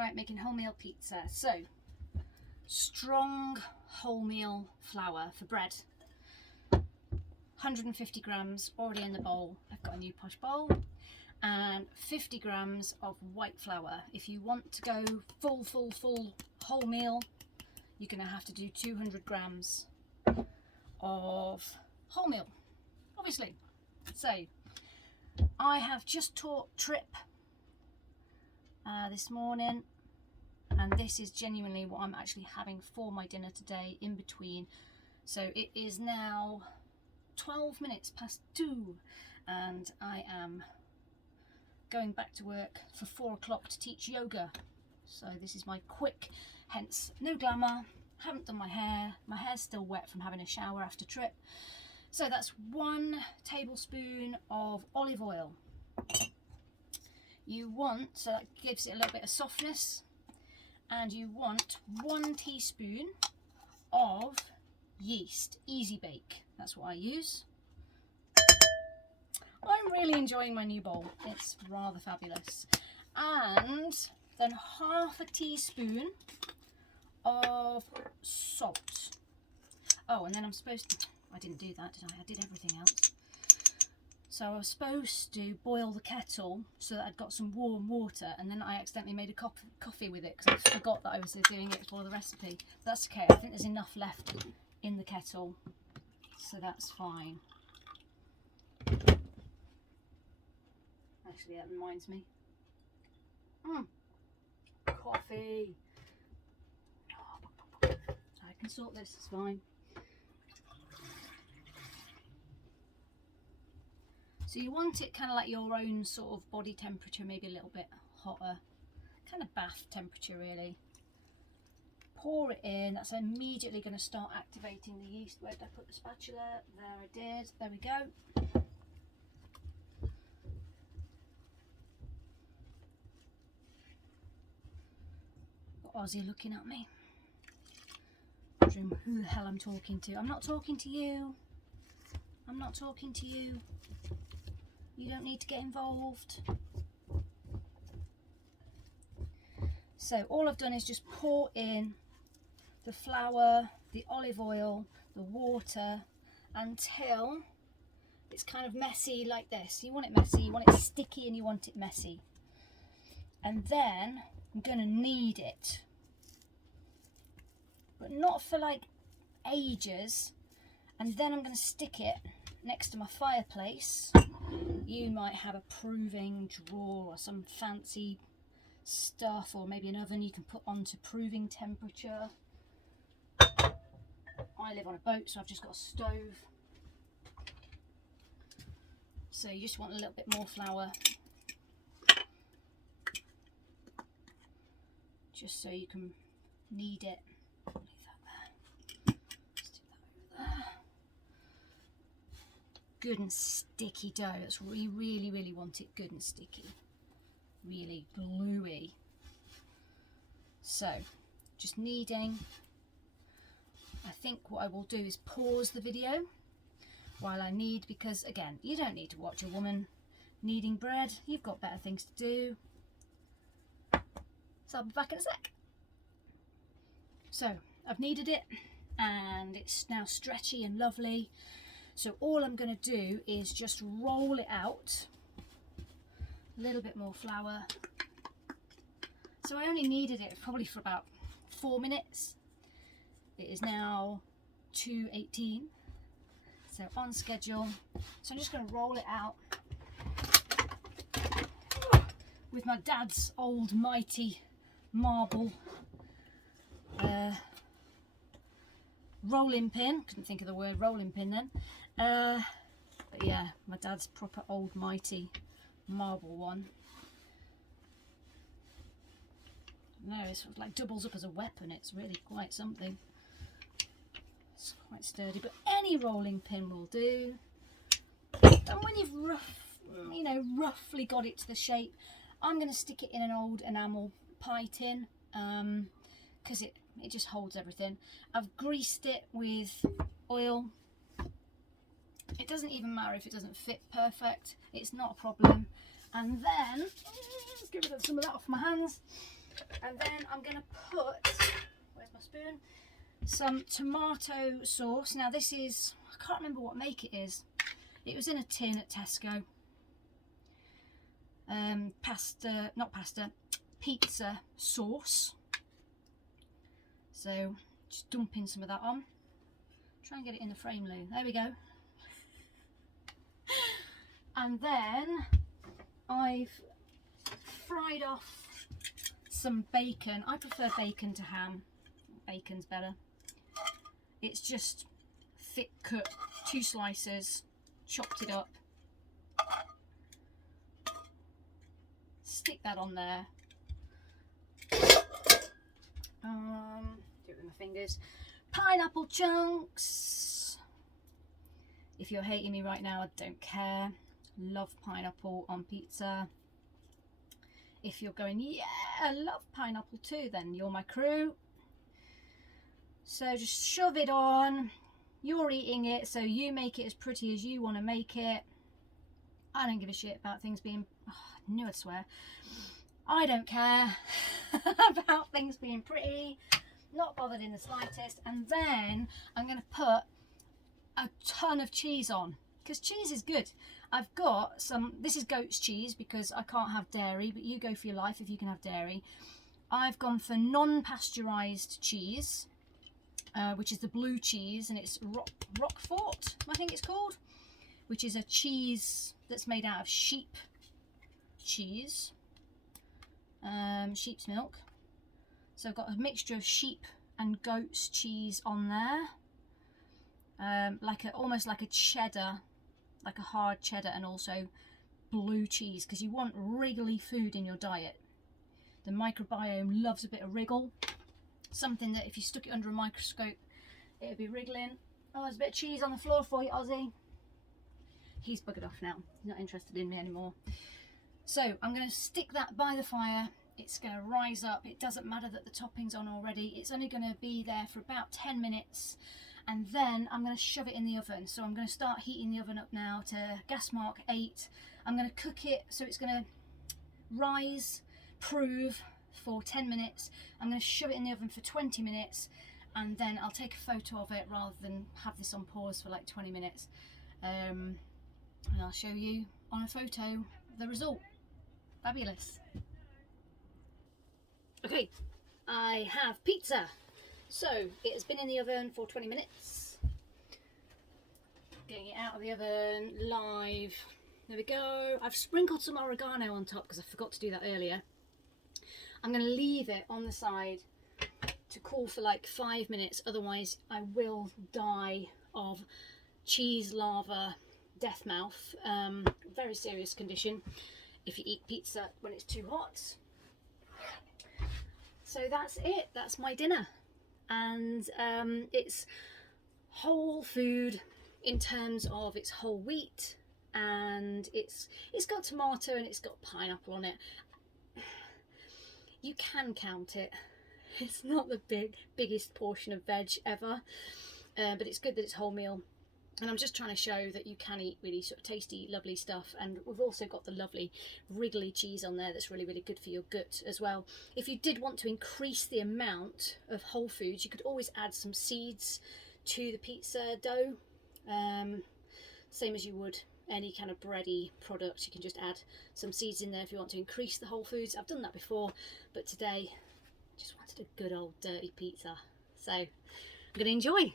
about making wholemeal pizza. So, strong wholemeal flour for bread. 150 grams already in the bowl. I've got a new posh bowl. And 50 grams of white flour. If you want to go full wholemeal, you're going to have to do 200 grams of wholemeal, obviously. So, I have just taught Trip this morning, and this is genuinely what I'm actually having for my dinner today in between. So it is now 12 minutes past 2 and I am going back to work for 4 o'clock to teach yoga. So this is my quick, hence no glamour, haven't done my hair's still wet from having a shower after Trip. So that's 1 tablespoon of olive oil. You want, so that gives it a little bit of softness, and you want 1 teaspoon of yeast, Easy Bake, that's what I use. I'm really enjoying my new bowl, it's rather fabulous. And then half a teaspoon of salt. Oh, and then I'm supposed to, I didn't do that, did I? I did everything else. So I was supposed to boil the kettle so that I'd got some warm water, and then I accidentally made a coffee with it because I forgot that I was doing it for the recipe. But that's okay, I think there's enough left in the kettle, so that's fine. Actually, that reminds me. Coffee. I can sort this, it's fine. So you want it kind of like your own sort of body temperature, maybe a little bit hotter, kind of bath temperature really. Pour it in, that's immediately going to start activating the yeast. Where did I put the spatula? There I did, there we go. Got Ozzy looking at me. Wondering who the hell I'm talking to. I'm not talking to you. I'm not talking to you. You don't need to get involved. So all I've done is just pour in the flour, the olive oil, the water until it's kind of messy like this. You want it messy, you want it sticky, and you want it messy. And then I'm going to knead it. But not for like ages. And then I'm going to stick it next to my fireplace. You might have a proving drawer or some fancy stuff, or maybe an oven you can put on to proving temperature. I live on a boat, so I've just got a stove. So you just want a little bit more flour, just so you can knead it. Leave that there. Stick that over there. Good and sticky dough. That's what you really want it, good and sticky, really gluey. So just kneading. I think what I will do is pause the video while I knead, because again, you don't need to watch a woman kneading bread, you've got better things to do. So I'll be back in a sec. So I've kneaded it and it's now stretchy and lovely. So all I'm going to do is just roll it out, a little bit more flour. So I only kneaded it probably for about 4 minutes. It is now 2:18, so on schedule. So I'm just going to roll it out with my dad's old mighty marble rolling pin. Couldn't think of the word rolling pin then. But yeah, my dad's proper old mighty marble one. No, it's like doubles up as a weapon. It's really quite something. It's quite sturdy, but any rolling pin will do. And when you've roughly got it to the shape, I'm going to stick it in an old enamel pie tin, because it just holds everything. I've greased it with oil. It doesn't even matter if it doesn't fit perfect, it's not a problem. And then, let's get rid of some of that off my hands. And then I'm going to put, where's my spoon? Some tomato sauce. Now this is, I can't remember what make it is. It was in a tin at Tesco. Pizza sauce. So just dumping some of that on. Try and get it in the frame, Lou. There we go. And then I've fried off some bacon. I prefer bacon to ham. Bacon's better. It's just thick cut, 2 slices, chopped it up. Stick that on there. Do it with my fingers. Pineapple chunks. If you're hating me right now, I don't care. Love pineapple on pizza. If you're going, yeah, I love pineapple too, then you're my crew. So just shove it on. You're eating it, so you make it as pretty as you want to make it. I don't give a shit about things being, oh, I knew I'd swear. I don't care about things being pretty. Not bothered in the slightest. And then I'm going to put a ton of cheese on, because cheese is good. I've got some, this is goat's cheese because I can't have dairy, but you go for your life if you can have dairy. I've gone for non-pasteurised cheese, which is the blue cheese, and it's Roquefort, I think it's called, which is a cheese that's made out of sheep cheese, sheep's milk. So I've got a mixture of sheep and goat's cheese on there, almost like a cheddar, like a hard cheddar, and also blue cheese, because you want wriggly food in your diet. The microbiome loves a bit of wriggle, something that if you stuck it under a microscope it would be wriggling. Oh, there's a bit of cheese on the floor for you, Ozzy. He's buggered off now, he's not interested in me anymore. So I'm going to stick that by the fire. It's going to rise up. It doesn't matter that the topping's on already. It's only going to be there for about 10 minutes. And then I'm going to shove it in the oven. So I'm going to start heating the oven up now to gas mark 8. I'm going to cook it so it's going to rise, prove for 10 minutes. I'm going to shove it in the oven for 20 minutes. And then I'll take a photo of it rather than have this on pause for like 20 minutes. And I'll show you on a photo the result. Fabulous. Okay, I have pizza. So it has been in the oven for 20 minutes. Getting it out of the oven live. There we go. I've sprinkled some oregano on top because I forgot to do that earlier. I'm going to leave it on the side to cool for like 5 minutes, otherwise I will die of cheese lava death mouth. Very serious condition if you eat pizza when it's too hot. So that's it, that's my dinner. And it's whole food in terms of it's whole wheat, and it's got tomato and it's got pineapple on it. You can count it. It's not the biggest portion of veg ever, but it's good that it's wholemeal. And I'm just trying to show that you can eat really sort of tasty, lovely stuff. And we've also got the lovely wriggly cheese on there that's really, really good for your gut as well. If you did want to increase the amount of whole foods, you could always add some seeds to the pizza dough. Same as you would any kind of bready product. You can just add some seeds in there if you want to increase the whole foods. I've done that before, but today I just wanted a good old dirty pizza. So I'm going to enjoy.